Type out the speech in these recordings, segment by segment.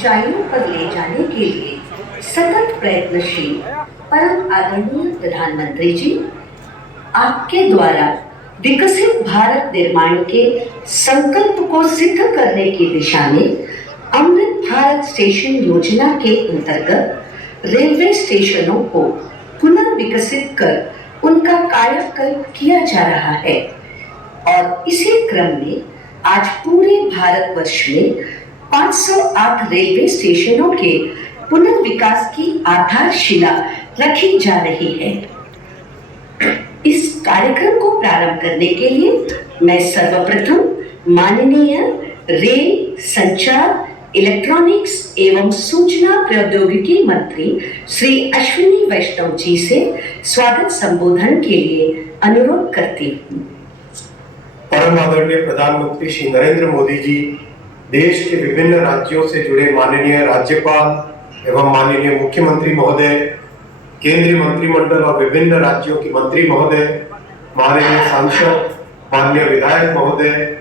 ऊंचाइयों पर ले जाने के लिए सतत प्रयत्नशील परम आदरणीय प्रधानमंत्री जी, आपके द्वारा विकसित भारत निर्माण के संकल्प को सिद्ध करने की दिशा में अमृत भारत स्टेशन योजना के अंतर्गत रेलवे स्टेशनों को पुनर्विकसित कर उनका कायाकल्प किया जा रहा है और इसी क्रम में आज पूरे भारतवर्ष में 508 रेलवे स्टेशनों के पुनर्विकास की आधारशिला रखी जा रही है। इस कार्यक्रम को प्रारंभ करने के लिए मैं सर्वप्रथम माननीय रेल, संचार, इलेक्ट्रॉनिक्स एवं सूचना प्रौद्योगिकी मंत्री श्री अश्विनी वैष्णव जी से स्वागत संबोधन के लिए अनुरोध करती हूँ। परम आदरणीय प्रधानमंत्री श्री नरेंद्र मोदी जी, देश के विभिन्न राज्यों से जुड़े माननीय राज्यपाल एवं माननीय मुख्यमंत्री महोदय, केंद्रीय मंत्रिमंडल और विभिन्न राज्यों की मंत्री महोदय, माननीय सांसद, माननीय विधायक महोदय,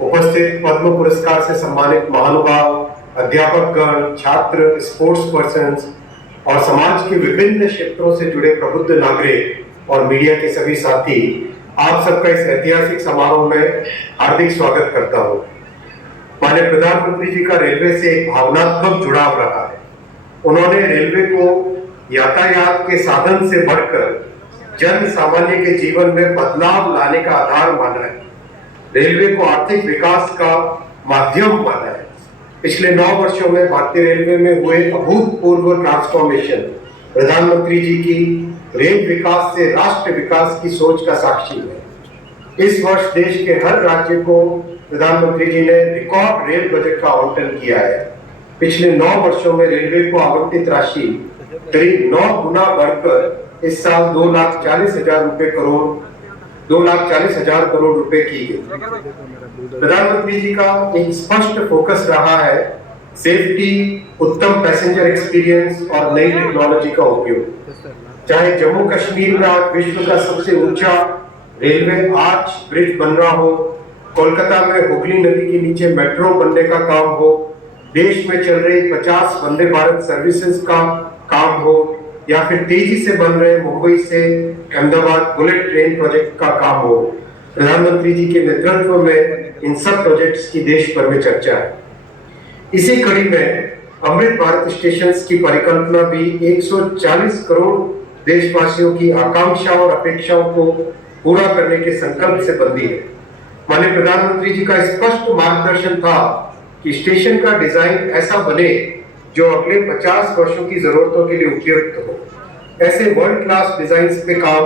उपस्थित पद्म पुरस्कार से सम्मानित महानुभाव, अध्यापकगण, छात्र, स्पोर्ट्स पर्सन्स और समाज के विभिन्न क्षेत्रों से जुड़े प्रबुद्ध नागरिक और मीडिया के सभी साथी, आप सबका इस ऐतिहासिक समारोह में हार्दिक स्वागत करता हूँ। माननीय प्रधानमंत्री जी का रेलवे से एक भावनात्मक जुड़ाव रहा है। उन्होंने रेलवे को यातायात के साधन से बढ़कर जन सामान्य के जीवन में बदलाव लाने का आधार माना है। रेलवे को आर्थिक विकास का माध्यम माना है। पिछले 9 वर्षों में भारतीय रेलवे में हुए अभूतपूर्व ट्रांसफॉर्मेशन प्रधानमंत्री जी की रेल विकास से राष्ट्र विकास की सोच का साक्षी है। इस वर्ष देश के हर राज्य को प्रधानमंत्री जी ने रिकॉर्ड रेल बजट का आवंटन किया है। पिछले 9 वर्षों में रेलवे को आवंटित राशि करीब 9 गुना बढ़कर इस साल 2,40,000 करोड़ रुपए की गई। प्रधानमंत्री जी का एक स्पष्ट फोकस रहा है सेफ्टी, उत्तम पैसेंजर एक्सपीरियंस और नई टेक्नोलॉजी का उपयोग। चाहे जम्मू कश्मीर में आज विश्व का सबसे ऊंचा रेलवे आर्च ब्रिज बन रहा हो, कोलकाता में हुगली नदी के नीचे मेट्रो बनने का काम हो, देश में चल रही 50 वंदे भारत सर्विसेज का काम हो, या फिर तेजी से बन रहे मुंबई से अहमदाबाद बुलेट ट्रेन प्रोजेक्ट का काम हो, प्रधानमंत्री जी के नेतृत्व में इन सब प्रोजेक्ट्स की देश भर में चर्चा है। इसी कड़ी में अमृत भारत स्टेशन की परिकल्पना भी 140 करोड़ देशवासियों की आकांक्षा और अपेक्षाओं को पूरा करने के संकल्प से बंधी है। माननीय प्रधानमंत्री जी का स्पष्ट मार्गदर्शन था कि स्टेशन का डिजाइन ऐसा बने जो अगले 50 वर्षों की जरूरतों के लिए उपयुक्त हो। ऐसे वर्ल्ड क्लास डिजाइन पे काम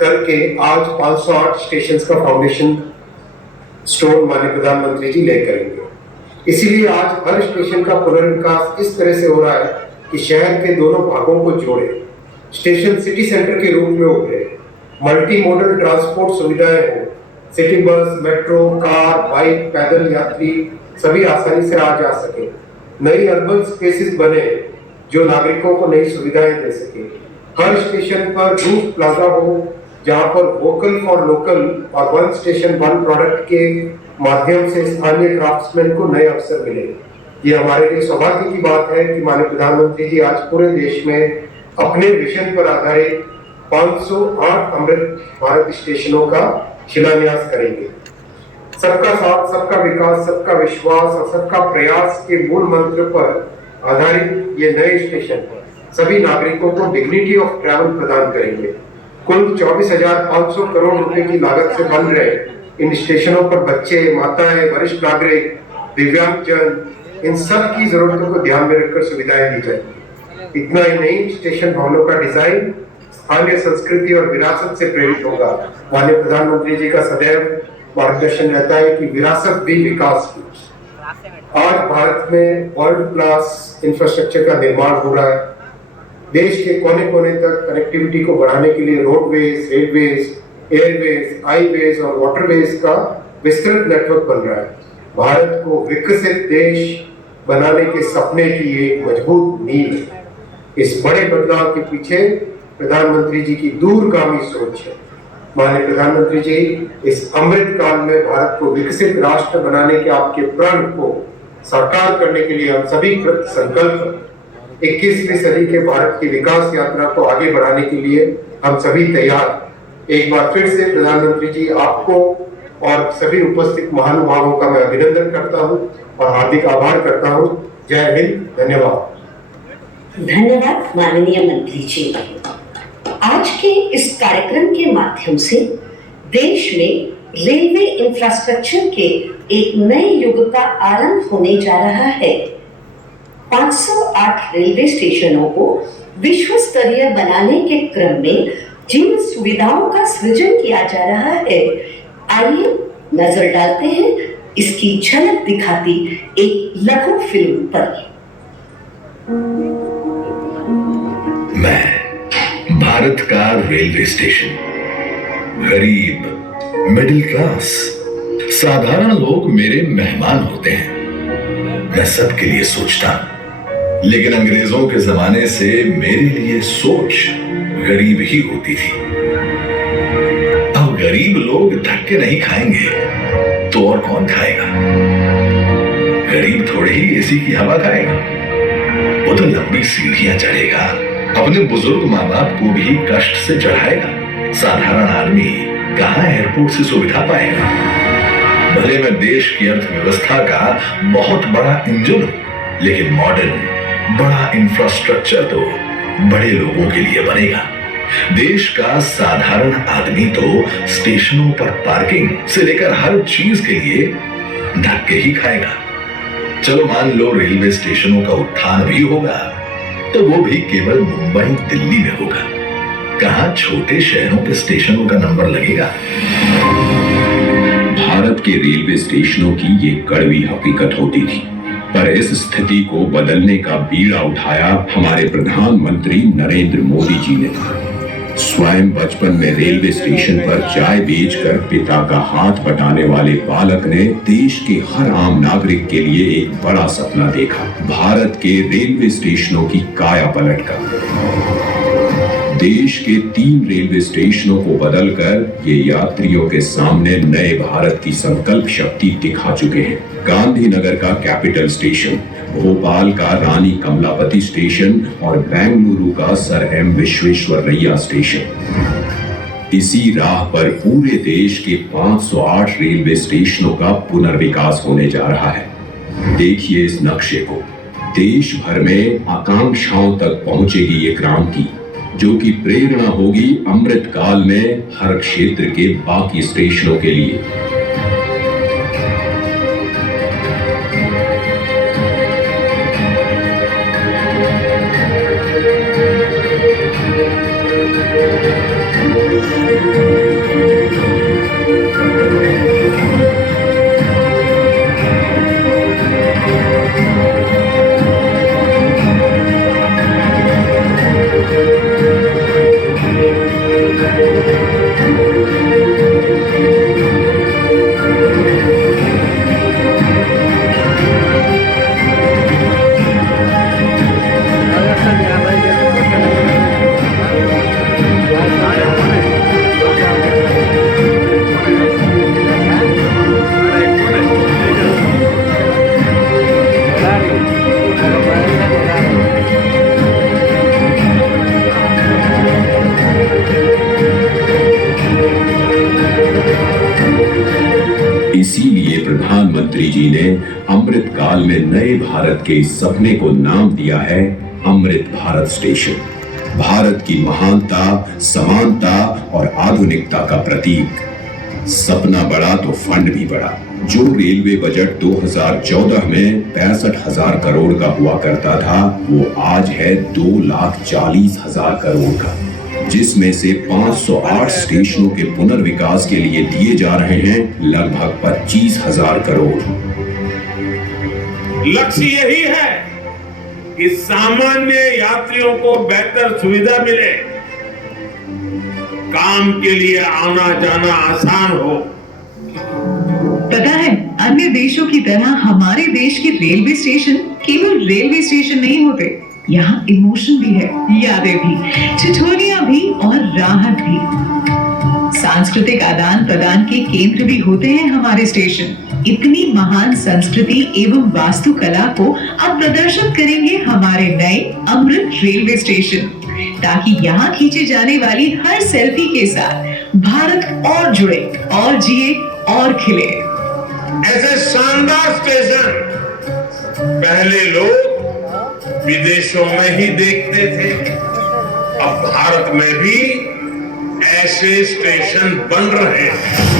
करके आज 508 स्टेशन का फाउंडेशन स्टोन माननीय प्रधानमंत्री जी ले करेंगे। इसीलिए आज हर स्टेशन का पुनर्विकास इस तरह से हो रहा है कि शहर के दोनों भागों को जोड़े, स्टेशन सिटी सेंटर के रूप में उभरे, मल्टी मोडल ट्रांसपोर्ट सुविधाएं हो, city bus, metro, car, bike, पैदल यात्री सभी आसानी से आ जा सके, नई अर्बन स्पेसेस बने जो नागरिकों को नई सुविधाएं दे सके। हर स्टेशन पर रूफ प्लाजा हो जहां पर वोकल फॉर लोकल और वन स्टेशन वन प्रोडक्ट के माध्यम से स्थानीय क्राफ्ट्समैन को नए अवसर मिले। ये हमारे लिए सौभाग्य की बात है कि माननीय प्रधानमंत्री जी आज पूरे देश में अपने विजन पर आधारित 508 अमृत भारत स्टेशनों का शिलान्यास करेंगे। सबका साथ, सबका विकास, सबका विश्वास और सबका प्रयास के मूल मंत्र पर आधारित ये नए स्टेशन सभी नागरिकों को डिग्निटी ऑफ ट्रैवल प्रदान करेंगे। कुल 24,500 करोड़ रुपए की लागत से बन रहे इन स्टेशनों पर बच्चे, माताएं, वरिष्ठ नागरिक, दिव्यांगजन, इन सब की जरूरतों को ध्यान में रखकर सुविधाएं दी जाएंगी। इतना ही नहीं, स्टेशन भवनों का डिजाइन स्थानीय संस्कृति और विरासत से प्रेरित होगा। माननीय प्रधानमंत्री जी का सदैव मार्गदर्शन रहता है कि विरासत भी विकास की। आज भारत में वर्ल्ड क्लास इंफ्रास्ट्रक्चर का निर्माण हो रहा है। देश के कोने कोने तक कनेक्टिविटी को बढ़ाने के लिए रोडवेज, रेलवेज, एयरवेज, हाईवेज और वाटरवेज का विस्तृत नेटवर्क बन रहा है। भारत को विकसित देश बनाने के सपने की एक मजबूत नींव है। इस बड़े बदलाव के पीछे प्रधानमंत्री जी की दूरगामी सोच है। माननीय प्रधानमंत्री जी, इस अमृत काल में भारत को विकसित राष्ट्र बनाने के आपके प्रण को साकार करने के लिए हम सभी कृत संकल्प 21वीं सदी के भारत की विकास यात्रा को आगे बढ़ाने के लिए हम सभी तैयार। एक बार फिर से प्रधानमंत्री जी, आपको और सभी उपस्थित महानुभावों का मैं अभिनंदन करता हूं और हार्दिक आभार करता हूं। जय हिंद, धन्यवाद। धन्यवाद माननीय मंत्री जी। आज के इस कार्यक्रम के माध्यम से देश में रेलवे इंफ्रास्ट्रक्चर के एक नए युग का आरंभ होने जा रहा है। 508 रेलवे स्टेशनों को विश्व स्तरीय बनाने के क्रम में जिन सुविधाओं का सृजन किया जा रहा है, आइए नजर डालते हैं इसकी झलक दिखाती एक लघु फिल्म पर। मैं भारत का रेलवे स्टेशन, गरीब, मिडिल क्लास, साधारण लोग मेरे मेहमान होते हैं। मैं सबके लिए सोचता हूं, लेकिन अंग्रेजों के जमाने से मेरे लिए सोच गरीब ही होती थी। अब गरीब लोग धक्के नहीं खाएंगे तो और कौन खाएगा? गरीब थोड़े ही एसी की हवा खाएगा, वो तो लंबी सीढ़ियां चढ़ेगा, अपने बुजुर्ग माँ बाप को भी कष्ट से चढ़ाएगा। साधारण आदमी कहां एयरपोर्ट से सुविधा पाएगा? भले मैं देश की अर्थव्यवस्था का बहुत बड़ा इंजन हूं, लेकिन मॉडर्न बड़ा इंफ्रास्ट्रक्चर तो बड़े लोगों के लिए बनेगा। देश का साधारण आदमी तो स्टेशनों पर पार्किंग से लेकर हर चीज के लिए धक्के ही खाएगा। चलो मान लो रेलवे स्टेशनों का उत्थान भी होगा, तो वो भी केवल मुंबई दिल्ली में होगा। कहां छोटे शहरों के स्टेशनों का नंबर लगेगा? भारत के रेलवे स्टेशनों की ये कड़वी हकीकत होती थी, पर इस स्थिति को बदलने का बीड़ा उठाया हमारे प्रधानमंत्री नरेंद्र मोदी जी ने। स्वयं बचपन में रेलवे स्टेशन पर चाय बेचकर पिता का हाथ बटाने वाले बालक ने देश के हर आम नागरिक के लिए एक बड़ा सपना देखा, भारत के रेलवे स्टेशनों की काया पलट का। देश के 3 रेलवे स्टेशनों को बदलकर ये यात्रियों के सामने नए भारत की संकल्प शक्ति दिखा चुके हैं। गांधीनगर का कैपिटल स्टेशन, भोपाल का रानी कमलापति स्टेशन और बेंगलुरु का सर एम विश्वेश्वरैया स्टेशन। इसी राह पर पूरे देश के 508 रेलवे स्टेशनों का पुनर्विकास होने जा रहा है। देखिए इस नक्शे को। देश भर में आकांक्षाओं तक पहुंचेगी ये क्रांति, जो कि प्रेरणा होगी अमृत काल में हर क्षेत्र के बाकी स्टेशनों के लिए। इसीलिए प्रधानमंत्री जी ने अमृत काल में नए भारत के इस सपने को नाम दिया है अमृत भारत स्टेशन। भारत की महानता, समानता और आधुनिकता का प्रतीक। सपना बड़ा तो फंड भी बड़ा। जो रेलवे बजट 2014 में 65,000 करोड़ का हुआ करता था, वो आज है 2,40,000 करोड़ का, जिसमें से 508 स्टेशनों के पुनर्विकास के लिए दिए जा रहे हैं लगभग 25,000 करोड़। लक्ष्य यही है कि सामान्य यात्रियों को बेहतर सुविधा मिले, काम के लिए आना जाना आसान हो। पता है, अन्य देशों की तरह हमारे देश के रेलवे स्टेशन केवल रेलवे स्टेशन नहीं होते, यहाँ इमोशन भी है, यादें भी, ठिठुरियां भी और राहत भी। सांस्कृतिक आदान प्रदान के केंद्र भी होते हैं हमारे स्टेशन। इतनी महान संस्कृति एवं वास्तुकला को अब प्रदर्शित करेंगे हमारे नए अमृत रेलवे स्टेशन, ताकि यहाँ खींचे जाने वाली हर सेल्फी के साथ भारत और जुड़े और जिए और खिले। ऐसे शानदार स्टेशन पहले लोग विदेशों में ही देखते थे, अब भारत में भी ऐसे स्टेशन बन रहे हैं।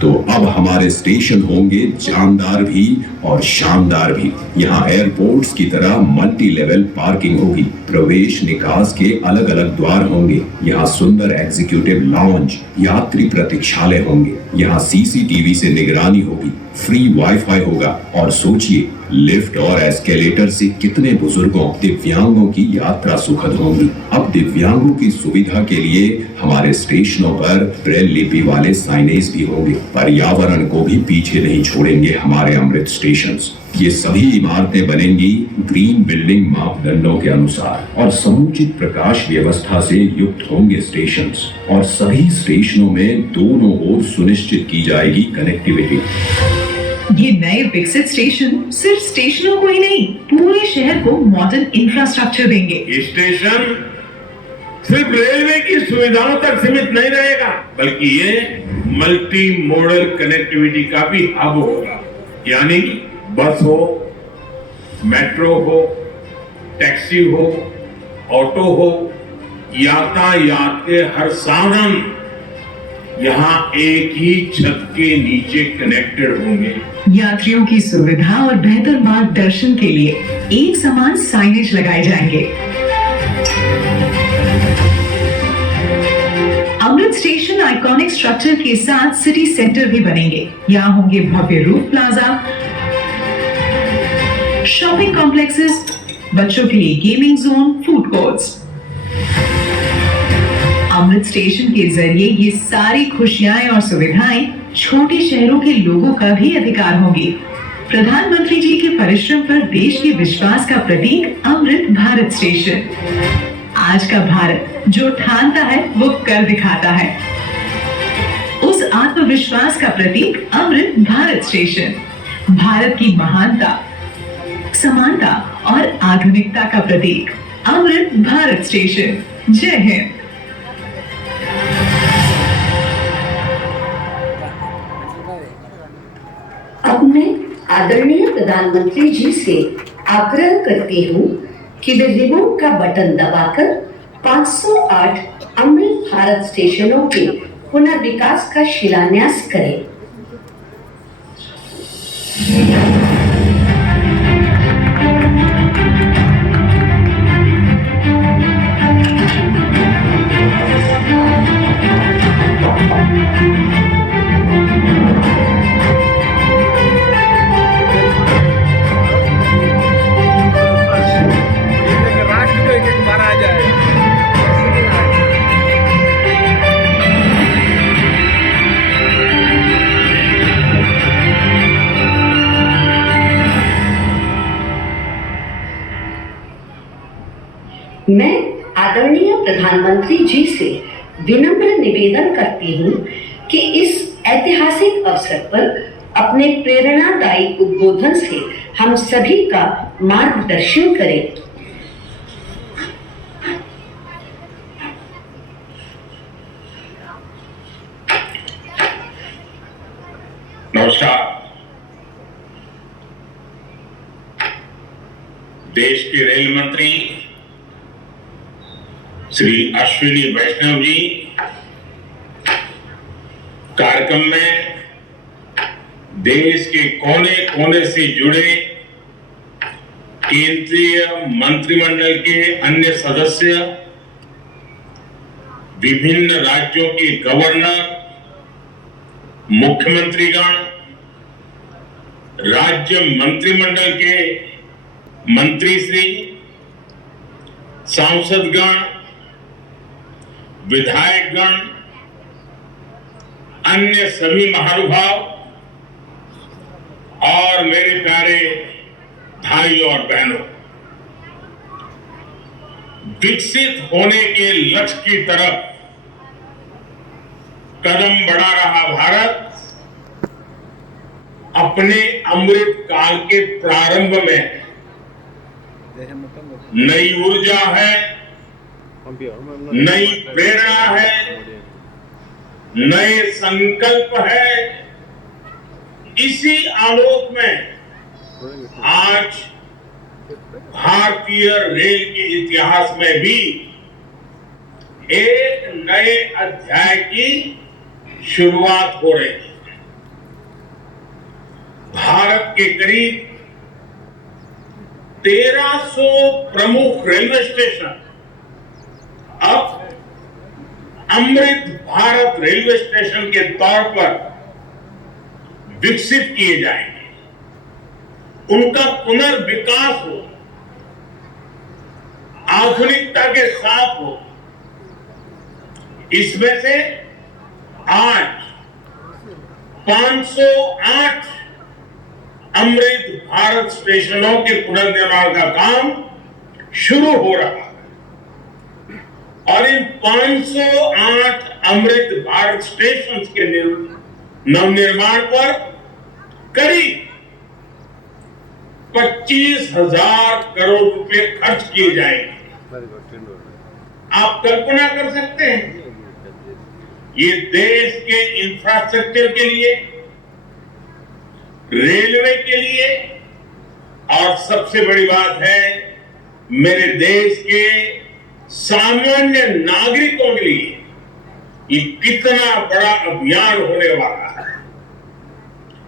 तो अब हमारे स्टेशन होंगे जानदार भी और शानदार भी। यहाँ एयरपोर्ट्स की तरह मल्टी लेवल पार्किंग होगी, प्रवेश निकास के अलग अलग द्वार होंगे। यहाँ सुंदर एग्जीक्यूटिव लॉन्ज, यात्री प्रतीक्षालय होंगे। यहाँ सीसीटीवी से निगरानी होगी, फ्री वाईफाई होगा। और सोचिए, लिफ्ट और एस्केलेटर से कितने बुजुर्गों, दिव्यांगों की यात्रा सुखद होगी। अब दिव्यांगों की सुविधा के लिए हमारे स्टेशनों पर ब्रेल लिपि वाले साइनेज भी होंगे। पर्यावरण को भी पीछे नहीं छोड़ेंगे हमारे अमृत स्टेशंस। ये सभी इमारतें बनेंगी ग्रीन बिल्डिंग मापदंडों के अनुसार और समुचित प्रकाश व्यवस्था से युक्त होंगे स्टेशंस। और सभी स्टेशनों में दोनों ओर सुनिश्चित की जाएगी कनेक्टिविटी। ये नए विकसित स्टेशन सिर्फ स्टेशनों को ही नहीं, पूरे शहर को मॉडर्न इंफ्रास्ट्रक्चर देंगे। ये स्टेशन सिर्फ रेलवे की सुविधाओं तक सीमित नहीं रहेगा, बल्कि ये मल्टी मॉडल कनेक्टिविटी का भी हब होगा। यानी बस हो, मेट्रो हो, टैक्सी हो, ऑटो हो, यातायात के हर साधन यहाँ एक ही छत के नीचे कनेक्टेड होंगे। यात्रियों की सुविधा और बेहतर मार्गदर्शन के लिए एक समान साइनेज लगाए जाएंगे। अमृत स्टेशन आइकॉनिक स्ट्रक्चर के साथ सिटी सेंटर भी बनेंगे। यहाँ होंगे भव्य रूफ प्लाजा, शॉपिंग कॉम्प्लेक्सेस, बच्चों के लिए गेमिंग जोन, फूड कोर्ट्स। अमृत स्टेशन के जरिए ये सारी खुशियां और सुविधाएं छोटे शहरों के लोगों का भी अधिकार होंगी। प्रधानमंत्री जी के परिश्रम पर देश के विश्वास का प्रतीक अमृत भारत स्टेशन। आज का भारत जो ठानता है वो कर दिखाता है। उस आत्मविश्वास का प्रतीक अमृत भारत स्टेशन। भारत की महानता, समानता और आधुनिकता का प्रतीक अमृत भारत स्टेशन। जय हिंद। अपने आदरणीय प्रधानमंत्री जी से आग्रह करती हूँ कि वे रिमोट का बटन दबाकर 508 अमृत भारत स्टेशनों के पुनर्विकास का शिलान्यास करें। मैं आदरणीय प्रधानमंत्री जी से विनम्र निवेदन करती हूँ कि इस ऐतिहासिक अवसर पर अपने प्रेरणादायी उद्बोधन से हम सभी का मार्गदर्शन करें। नमस्कार। देश के रेल मंत्री श्री अश्विनी वैष्णव जी कार्यक्रम में देश के कोने कोने से जुड़े केंद्रीय मंत्रिमंडल के अन्य सदस्य, विभिन्न राज्यों के गवर्नर, मुख्यमंत्रीगण, राज्य मंत्रिमंडल के मंत्रीश्री, सांसदगण, विधायकगण, अन्य सभी महानुभाव और मेरे प्यारे भाई और बहनों, विकसित होने के लक्ष्य की तरफ कदम बढ़ा रहा भारत अपने अमृत काल के प्रारंभ में नई ऊर्जा है, नई प्रेरणा है, नए संकल्प है। इसी आलोक में आज भारतीय रेल के इतिहास में भी एक नए अध्याय की शुरुआत हो रही है। भारत के करीब 1300 प्रमुख रेलवे स्टेशन अब अमृत भारत रेलवे स्टेशन के तौर पर विकसित किए जाएंगे। उनका पुनर्विकास हो, आधुनिकता के साथ हो। इसमें से आज 508 अमृत भारत स्टेशनों के पुनर्निर्माण का काम शुरू हो रहा है और इन 508 अमृत भारत स्टेशन के नवनिर्माण पर करीब 25,000 करोड़ रुपए खर्च किए जाएंगे। आप कल्पना कर सकते हैं, ये देश के इंफ्रास्ट्रक्चर के लिए, रेलवे के लिए और सबसे बड़ी बात है मेरे देश के सामान्य नागरिकों के लिए ये कितना बड़ा अभियान होने वाला है।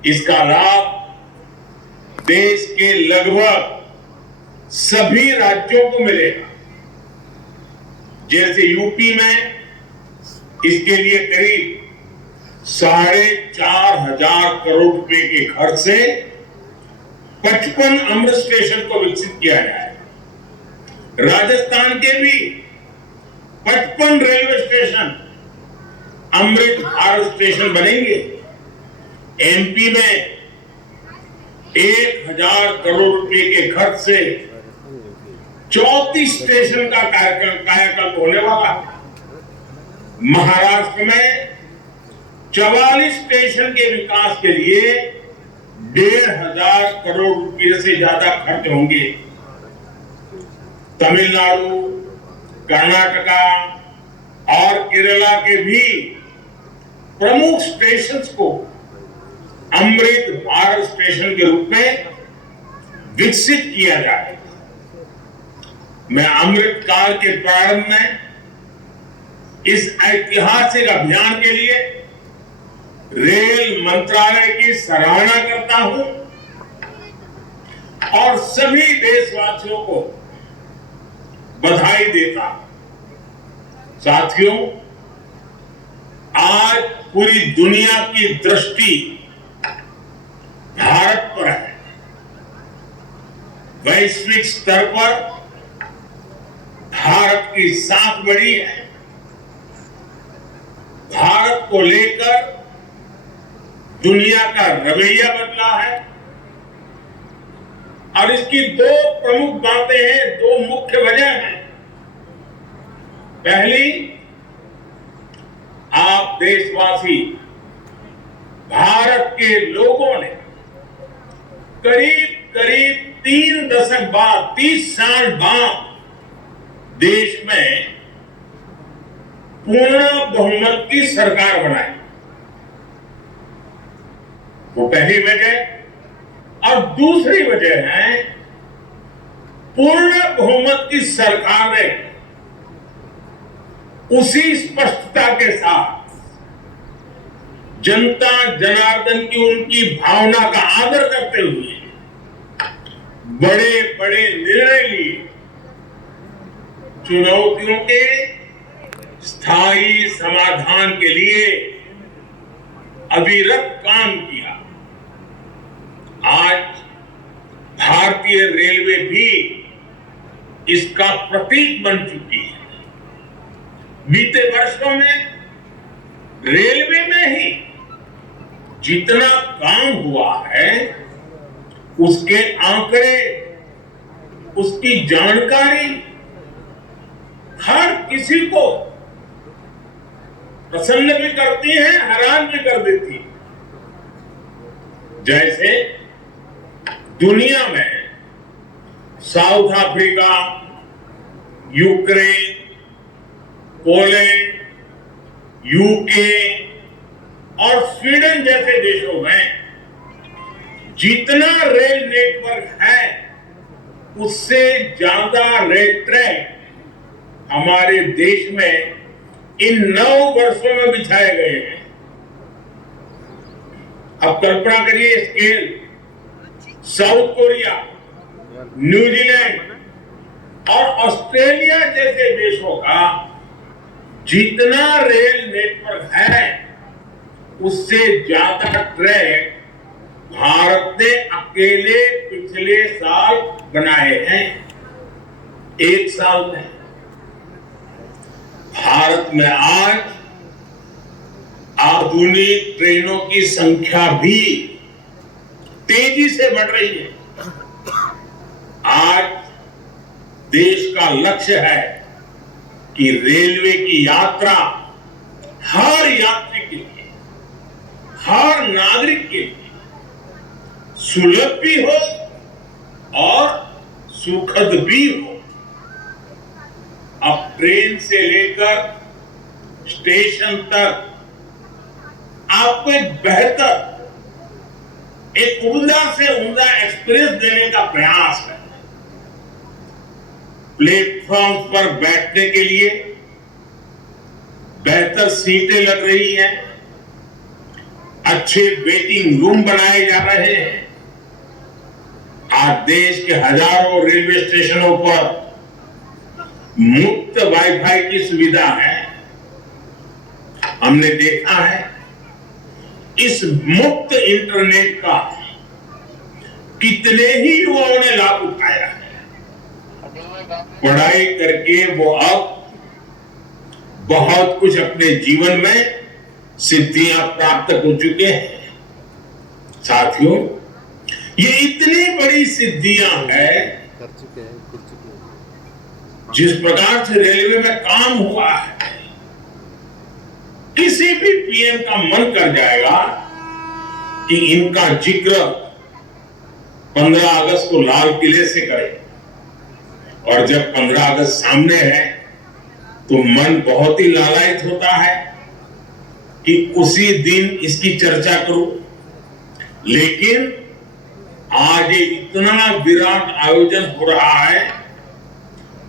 इसका लाभ देश के लगभग सभी राज्यों को मिलेगा। जैसे यूपी में इसके लिए करीब 4,500 करोड़ रुपए के खर्च से 55 अमृत स्टेशन को विकसित किया जाएगा। राजस्थान के भी 55 railway station Amrit Bharat station बनेंगे। एमपी में 1,000 करोड़ रुपए के खर्च से 34 स्टेशन का कायाकल्प होने वाला है। महाराष्ट्र में 44 स्टेशन के विकास के लिए 1,500 करोड़ रुपए से ज्यादा खर्च होंगे। तमिलनाडु, कर्नाटका और केरला के भी प्रमुख स्टेशंस को अमृत भारत स्टेशन के रूप में विकसित किया जाए। मैं अमृत काल के प्रारंभ में इस ऐतिहासिक अभियान के लिए रेल मंत्रालय की सराहना करता हूं और सभी देशवासियों को बधाई देता हूं। साथियों, आज पूरी दुनिया की दृष्टि भारत पर है। वैश्विक स्तर पर भारत की साख बढ़ी है। भारत को लेकर दुनिया का रवैया बदला है और इसकी दो प्रमुख बातें हैं, दो मुख्य वजह हैं। पहली, आप देशवासी, भारत के लोगों ने करीब 3 दशक बाद, 30 साल बाद देश में पूर्ण बहुमत की सरकार बनाई। वो पहली वजह। और दूसरी वजह है, पूर्ण बहुमत की सरकार ने उसी स्पष्टता के साथ जनता जनार्दन की उनकी भावना का आदर करते हुए बड़े बड़े निर्णय लिए, चुनौतियों के स्थायी समाधान के लिए अविरत काम किया। आज भारतीय रेलवे भी इसका प्रतीक बन चुकी है। बीते वर्षों में रेलवे में ही जितना काम हुआ है, उसके आंकड़े, उसकी जानकारी हर किसी को प्रसन्न भी करती हैं, हैरान भी कर देती हैं। जैसे दुनिया में south Africa, Ukraine, Poland, UK और स्वीडन जैसे देशों में जितना रेल नेटवर्क है उससे ज्यादा रेल ट्रैक हमारे देश में इन 9 वर्षों में बिछाए गए हैं। अब कल्पना करिए स्केल, साउथ कोरिया, न्यूजीलैंड और ऑस्ट्रेलिया जैसे देशों का जितना रेल नेटवर्क है उससे ज्यादा ट्रैक भारत ने अकेले पिछले साल बनाए हैं। 1 साल में भारत में आज आधुनिक ट्रेनों की संख्या भी तेजी से बढ़ रही है। आज देश का लक्ष्य है कि रेलवे की यात्रा हर यात्री के लिए, हर नागरिक के लिए सुलभ भी हो और सुखद भी हो। अब ट्रेन से लेकर स्टेशन तक आपको एक बेहतर, एक उम्दा से उम्दा एक्सपीरियंस देने का प्रयास है। प्लेटफॉर्म पर बैठने के लिए बेहतर सीटें लग रही हैं, अच्छे वेटिंग रूम बनाए जा रहे हैं। आज देश के हजारों रेलवे स्टेशनों पर मुफ्त वाईफाई की सुविधा है। हमने देखा है इस मुफ्त इंटरनेट का कितने ही युवाओं ने लाभ उठाया है। पढ़ाई करके वो अब बहुत कुछ अपने जीवन में सिद्धियां प्राप्त हो चुके हैं। साथियों, ये इतनी बड़ी सिद्धियां हैं, जिस प्रकार से रेलवे में काम हुआ है, किसी भी पीएम का मन कर जाएगा कि इनका जिक्र 15 अगस्त को लाल किले से करें। और जब 15 अगस्त सामने है तो मन बहुत ही लालायित होता है कि उसी दिन इसकी चर्चा करूं। लेकिन आज ये इतना विराट आयोजन हो रहा है,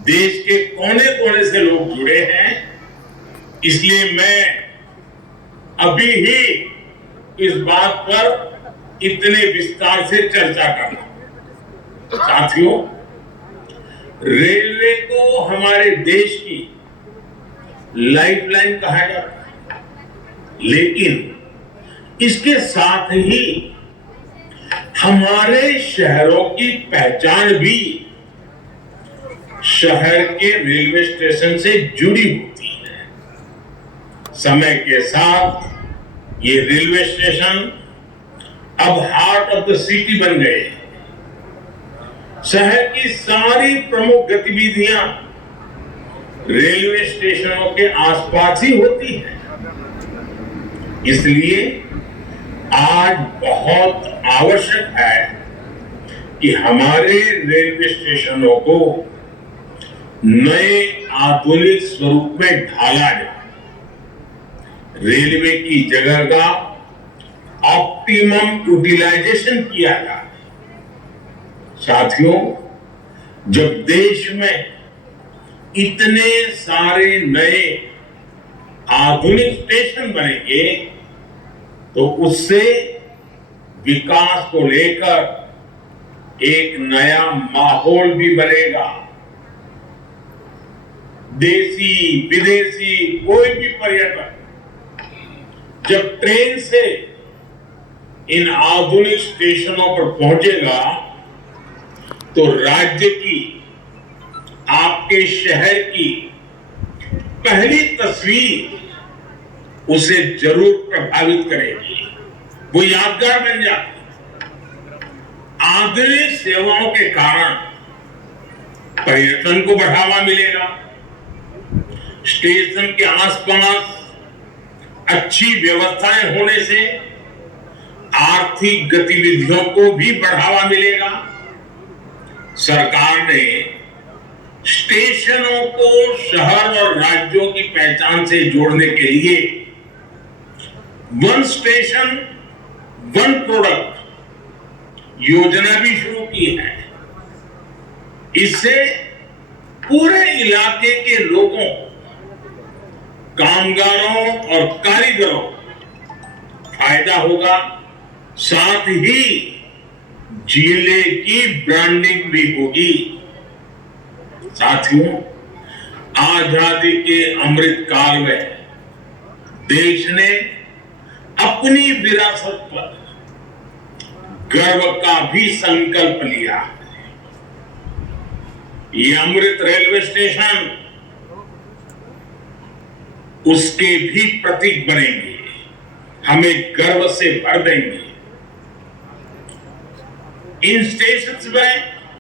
देश के कोने कोने से लोग जुड़े हैं, इसलिए मैं अभी ही इस बात पर इतने विस्तार से चर्चा कर रहा हूं। साथियों, रेलवे को हमारे देश की लाइफलाइन कहा जाता है, लेकिन इसके साथ ही हमारे शहरों की पहचान भी शहर के रेलवे स्टेशन से जुड़ी होती है। समय के साथ ये रेलवे स्टेशन अब हार्ट ऑफ द सिटी बन गए। शहर की सारी प्रमुख गतिविधियां रेलवे स्टेशनों के आसपास ही होती है। इसलिए आज बहुत आवश्यक है कि हमारे रेलवे स्टेशनों को नए आधुनिक स्वरूप में ढाला जाए। रेलवे की जगह का ऑप्टिमम यूटिलाइजेशन किया जाए। साथियों, जब देश में इतने सारे नए आधुनिक स्टेशन बनेंगे तो उससे विकास को लेकर एक नया माहौल भी बनेगा। देसी विदेशी कोई भी पर्यटक जब ट्रेन से इन आधुनिक स्टेशनों पर पहुंचेगा तो राज्य की, आपके शहर की पहली तस्वीर उसे जरूर प्रभावित करेगी। वो यादगार बन जाती। आधुनिक सेवाओं के कारण पर्यटन को बढ़ावा मिलेगा। स्टेशन के आसपास अच्छी व्यवस्थाएं होने से आर्थिक गतिविधियों को भी बढ़ावा मिलेगा। सरकार ने स्टेशनों को शहर और राज्यों की पहचान से जोड़ने के लिए वन स्टेशन वन प्रोडक्ट योजना भी शुरू की है। इससे पूरे इलाके के लोगों, कामगारों और कारीगरों फायदा होगा, साथ ही जिले की ब्रांडिंग भी होगी। साथियों, आजादी के अमृत काल में देश ने अपनी विरासत पर गर्व का भी संकल्प लिया। ये अमृत रेलवे स्टेशन उसके भी प्रतीक बनेंगे, हमें गर्व से भर देंगे। इन स्टेशंस में